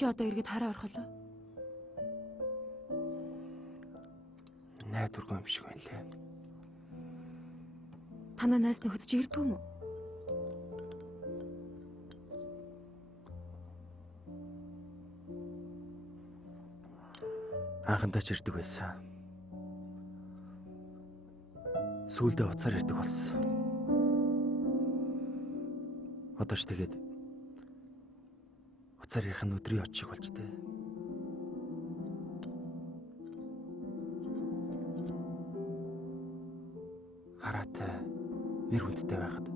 Чи одоо эргээд хараа орох болоо? Найдваргүй юм шиг байна лээ. Танаа найз нь хөдөж ирдгүй юм уу? Анхандаа ч ирдэг байсан. Сүүлдээ уцаар ирдэг болсон. Одоо ч тэгээд уцаар ирэх нь өдрийн од шиг болж тээ. Хараатай нэр хүндтэй байхад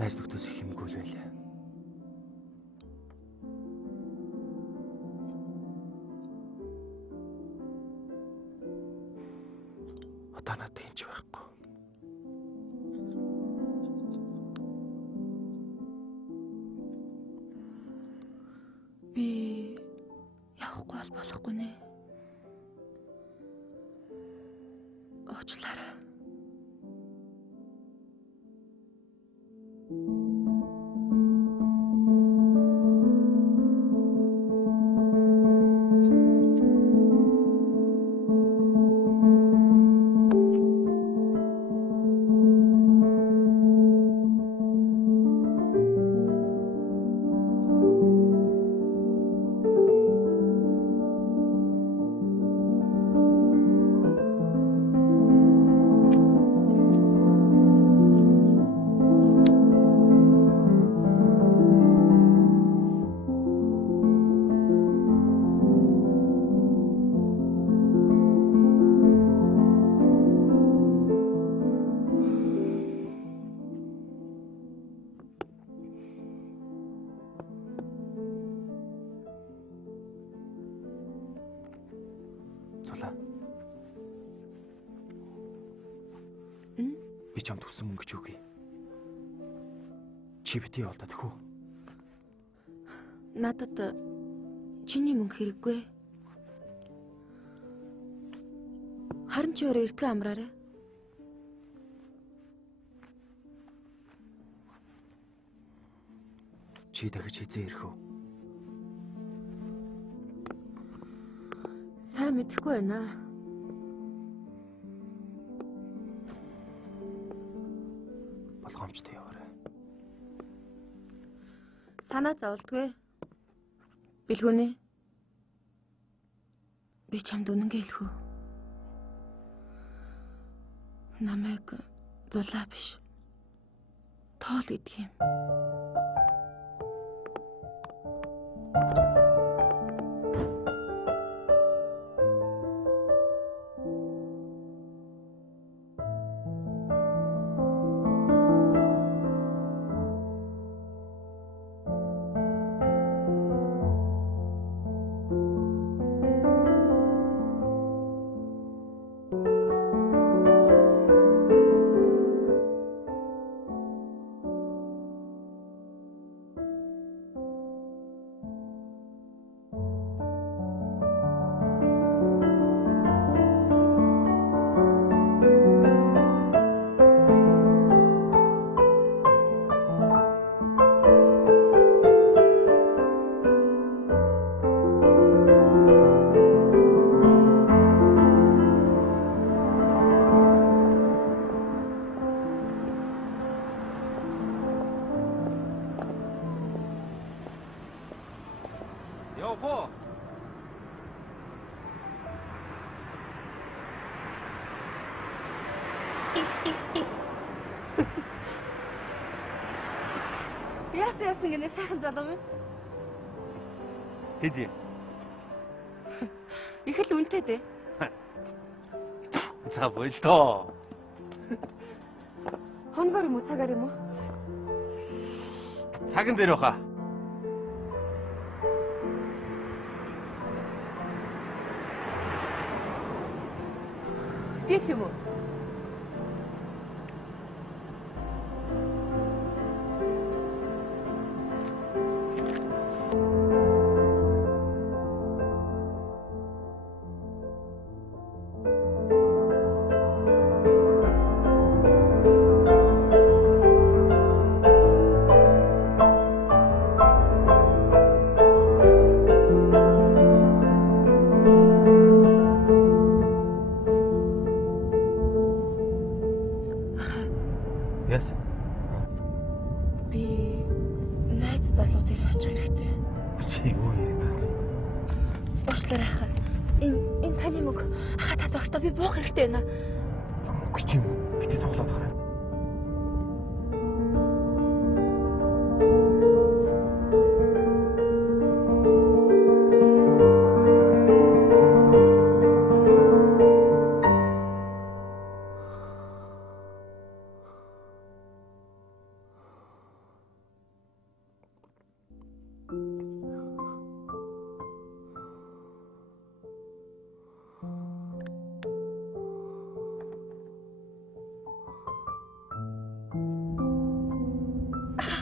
найз нөхдөс их юмгүй л байлаа. Одоо надад хинч байхгүй. Би явахгүй бол болохгүй нэ. Уучлаарай. Би чамд хүссэн мөнгө ч үгүй. Чи бити олдоод хөө. Надад чиний мөнгө хэрэггүй. Харин чи өөрөө эртхэн амраарай. Чи дахиж хизээ ирэх үү? Сайн мэдэхгүй байна. Болгоомжтой яваарай. Санаа зовлтгүй. Билгүүнэ. Би чамд үнэнгээ хэлэх үү? Намайг зулаа биш. Тоол гэдэг юм. Яасан гэнэ сайхан залуу юм. Хэдий. Их л үнэтэй дээ. За болтоо. Хонгор юм уу, цагаар юм уу? Цаган дээр баха. Их юм уу? Одоо би буух хэрэгтэй байна. Үгүй тийм үү? Битээ тоглоод гараа.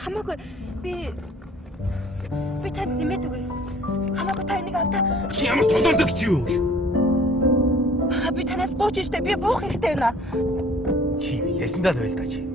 Хамаагүй би танд нэмээд үгүй. Хамаагүй та энийг алдаа. Чи ямар толгойд гэж юу? Би танаас гооч штэ би буух хэрэгтэй байна. Чи ясандаа л байлдаа чи.